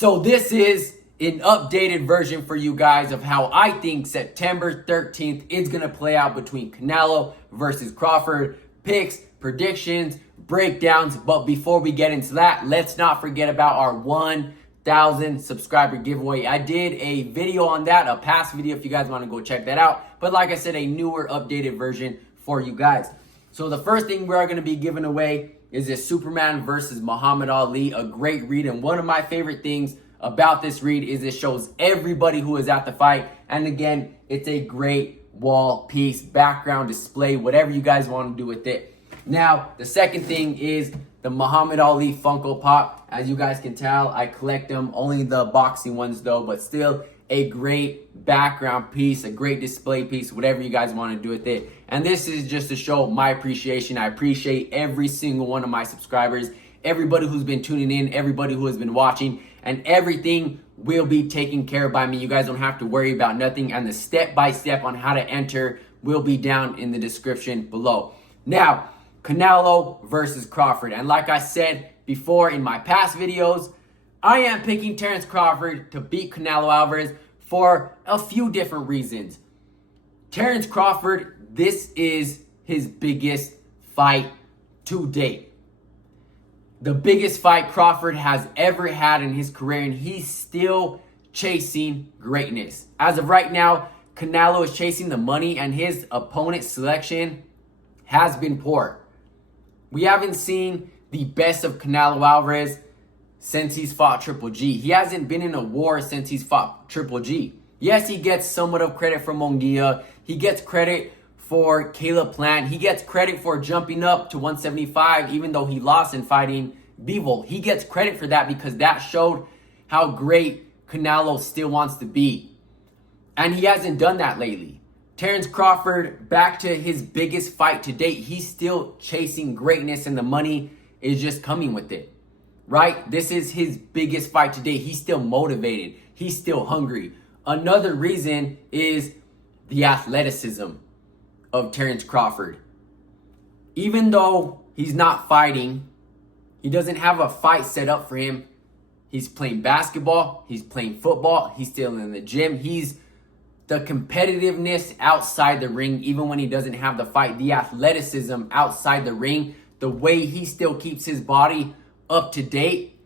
So this is an updated version for you guys of how I think September 13th is going to play out between Canelo versus Crawford. Picks, predictions, breakdowns. But before we get into that, let's not forget about our 1,000 subscriber giveaway. I did a video on that, a past video if you guys want to go check that out. But like I said, a newer, updated version for you guys. So the first thing we're going to be giving away is this Superman versus Muhammad Ali, a great read. And one of my favorite things about this read is it shows everybody who is at the fight. And again, it's a great wall piece, background display, whatever you guys want to do with it. Now, the second thing is the Muhammad Ali Funko Pop. As you guys can tell, I collect them, only the boxing ones though, but still a great background piece, a great display piece, whatever you guys want to do with it. And this is just to show my appreciation. I appreciate every single one of my subscribers, everybody who's been tuning in, everybody who has been watching, and everything will be taken care of by me. You guys don't have to worry about nothing, and the step-by-step on how to enter will be down in the description below. Now, Canelo versus Crawford. And like I said before in my past videos, I am picking Terence Crawford to beat Canelo Alvarez for a few different reasons. Terence Crawford, this is his biggest fight to date. The biggest fight Crawford has ever had in his career, and he's still chasing greatness. As of right now, Canelo is chasing the money, and his opponent selection has been poor. We haven't seen the best of Canelo Alvarez since he's fought Triple G. He hasn't been in a war since he's fought Triple G. Yes, he gets somewhat of credit for Munguia. He gets credit for Caleb Plant. He gets credit for jumping up to 175 even though he lost in fighting Bivol. He gets credit for that because that showed how great Canelo still wants to be. And he hasn't done that lately. Terence Crawford, back to his biggest fight to date, he's still chasing greatness and the money is just coming with it. Right? This is his biggest fight to date. He's still motivated. He's still hungry. Another reason is the athleticism of Terence Crawford. Even though he's not fighting, he doesn't have a fight set up for him. He's playing basketball. He's playing football. He's still in the gym. He's the competitiveness outside the ring, even when he doesn't have the fight. The athleticism outside the ring. The way he still keeps his body up to date,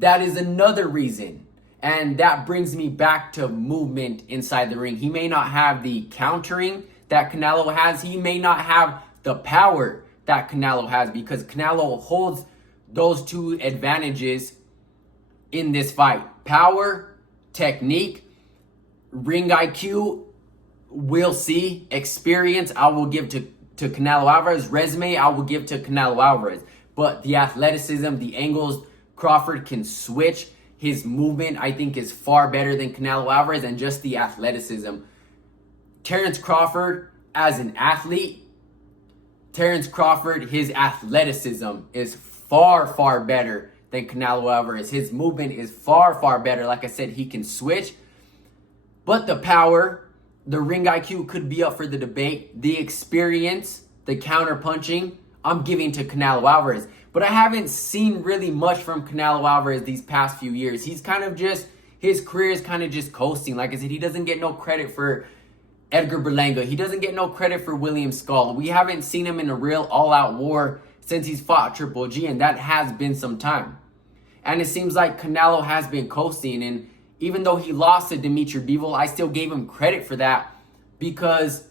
that is another reason. And that brings me back to movement inside the ring. He may not have the countering that Canelo has. He may not have the power that Canelo has, because Canelo holds those two advantages in this fight. Power, technique, ring IQ, we'll see. Experience, I will give to Canelo Alvarez. Resume, I will give to Canelo Alvarez. But the athleticism, the angles, Crawford can switch. His movement, I think, is far better than Canelo Alvarez, and just the athleticism. Terence Crawford, as an athlete, Terence Crawford, his athleticism is far, far better than Canelo Alvarez. His movement is far, far better. Like I said, he can switch. But the power, the ring IQ could be up for the debate. The experience, the counter punching, I'm giving to Canelo Alvarez. But I haven't seen really much from Canelo Alvarez these past few years. He's kind of just, his career is kind of just coasting. Like I said, he doesn't get no credit for Edgar Berlanga. He doesn't get no credit for William Skull. We haven't seen him in a real all-out war since he's fought Triple G, and that has been some time. And it seems like Canelo has been coasting, and even though he lost to Dimitri Bivol, I still gave him credit for that because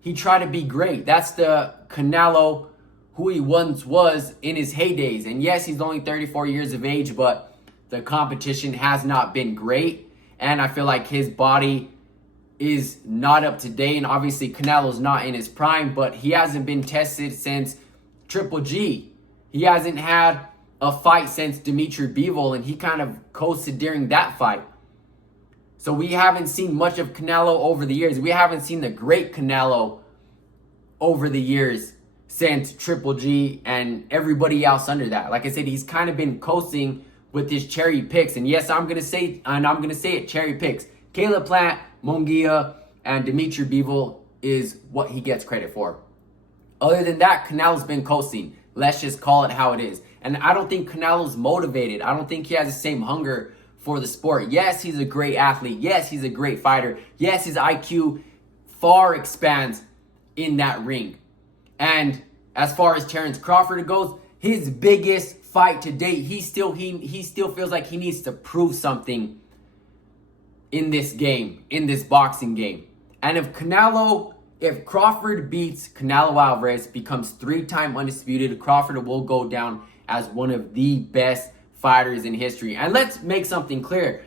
he tried to be great. That's the Canelo who he once was in his heydays. And yes, he's only 34 years of age, but the competition has not been great. And I feel like his body is not up to date. And obviously Canelo's not in his prime, but he hasn't been tested since Triple G. He hasn't had a fight since Dimitri Bivol, and he kind of coasted during that fight. So we haven't seen much of Canelo over the years. We haven't seen the great Canelo over the years since Triple G and everybody else under that. Like I said, he's kind of been coasting with his cherry picks. And yes, I'm gonna say it, cherry picks. Caleb Plant, Munguia, and Dimitri Bivol is what he gets credit for. Other than that, Canelo's been coasting. Let's just call it how it is. And I don't think Canelo's motivated. I don't think he has the same hunger for the sport. Yes, he's a great athlete. Yes, he's a great fighter. Yes, his IQ far expands in that ring. And as far as Terence Crawford goes, his biggest fight to date, he still feels like he needs to prove something in this game, in this boxing game. And if Crawford beats Canelo Alvarez, becomes 3-time undisputed, Crawford will go down as one of the best fighters in history. And let's make something clear.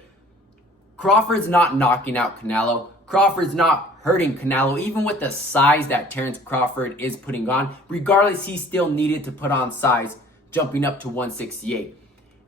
Crawford's not knocking out Canelo. Crawford's not hurting Canelo, even with the size that Terence Crawford is putting on. Regardless, he still needed to put on size, jumping up to 168.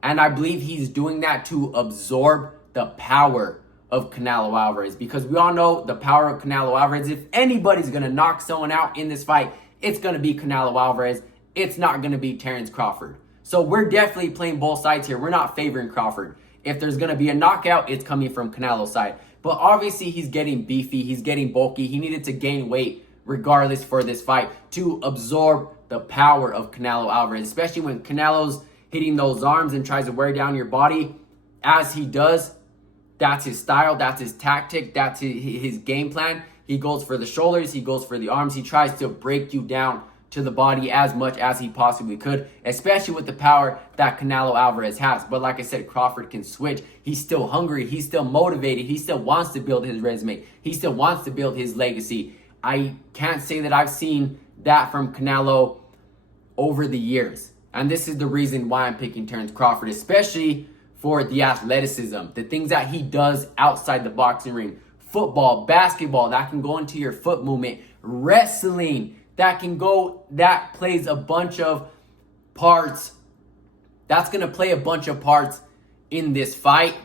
And I believe he's doing that to absorb the power of Canelo Alvarez, because we all know the power of Canelo Alvarez. If anybody's going to knock someone out in this fight, it's going to be Canelo Alvarez. It's not going to be Terence Crawford. So we're definitely playing both sides here. We're not favoring Crawford. If there's going to be a knockout, it's coming from Canelo's side. But obviously he's getting beefy, he's getting bulky. He needed to gain weight regardless for this fight to absorb the power of Canelo Alvarez, especially when Canelo's hitting those arms and tries to wear down your body as he does. That's his style, that's his tactic, that's his game plan. He goes for the shoulders, he goes for the arms. He tries to break you down to the body as much as he possibly could, especially with the power that Canelo Alvarez has. But like I said, Crawford can switch. He's still hungry, he's still motivated, he still wants to build his resume, he still wants to build his legacy. I can't say that I've seen that from Canelo over the years. And this is the reason why I'm picking Terence Crawford, especially for the athleticism, the things that he does outside the boxing ring. Football, basketball, that can go into your foot movement. Wrestling, that plays a bunch of parts. That's going to play a bunch of parts in this fight,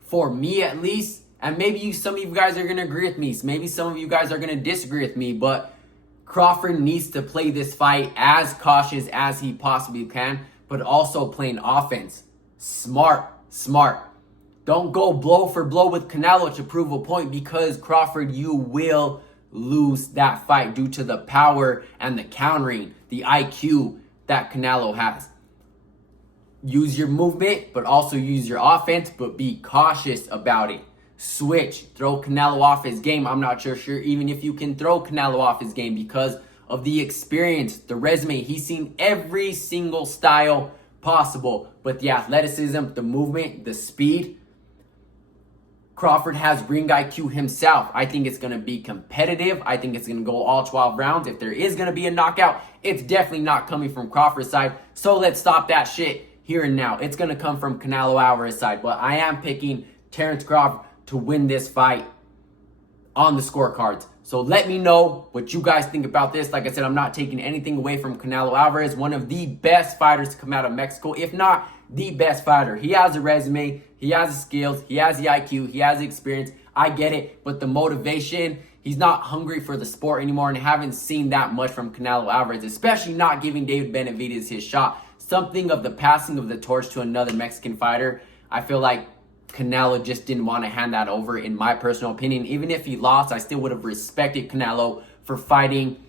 for me at least. And maybe some of you guys are going to agree with me. Maybe some of you guys are going to disagree with me. But Crawford needs to play this fight as cautious as he possibly can, but also playing offense. Smart. Don't go blow for blow with Canelo to prove a point, because Crawford, you will lose that fight due to the power and the countering, the IQ that Canelo has. Use your movement, but also use your offense, but be cautious about it. Switch, throw Canelo off his game. I'm not sure even if you can throw Canelo off his game because of the experience, the resume. He's seen every single style possible, but the athleticism, the movement, the speed. Crawford has ring IQ himself. I think it's going to be competitive. I think it's going to go all 12 rounds. If there is going to be a knockout, it's definitely not coming from Crawford's side. So let's stop that shit here and now. It's going to come from Canelo Alvarez's side. But I am picking Terence Crawford to win this fight on the scorecards. So let me know what you guys think about this. Like I said, I'm not taking anything away from Canelo Alvarez, one of the best fighters to come out of Mexico, if not the best fighter. He has a resume, he has the skills, he has the IQ, he has the experience. I get it, but the motivation, he's not hungry for the sport anymore, and I haven't seen that much from Canelo Alvarez, especially not giving David Benavidez his shot. Something of the passing of the torch to another Mexican fighter. I feel like Canelo just didn't want to hand that over, in my personal opinion. Even if he lost, I still would have respected Canelo for fighting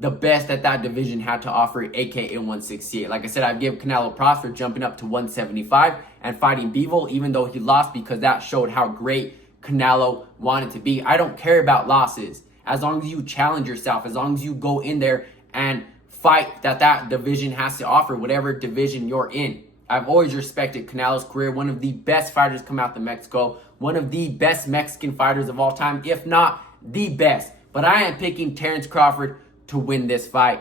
the best that division had to offer, aka 168. Like I said, I give Canelo props for jumping up to 175 and fighting Bivol, even though he lost, because that showed how great Canelo wanted to be. I don't care about losses. As long as you challenge yourself, as long as you go in there and fight that division has to offer, whatever division you're in. I've always respected Canelo's career, one of the best fighters come out of Mexico, one of the best Mexican fighters of all time, if not the best. But I am picking Terence Crawford to win this fight.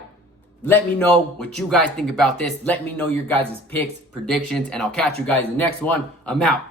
Let me know what you guys think about this. Let me know your guys' picks, predictions, and I'll catch you guys in the next one. I'm out.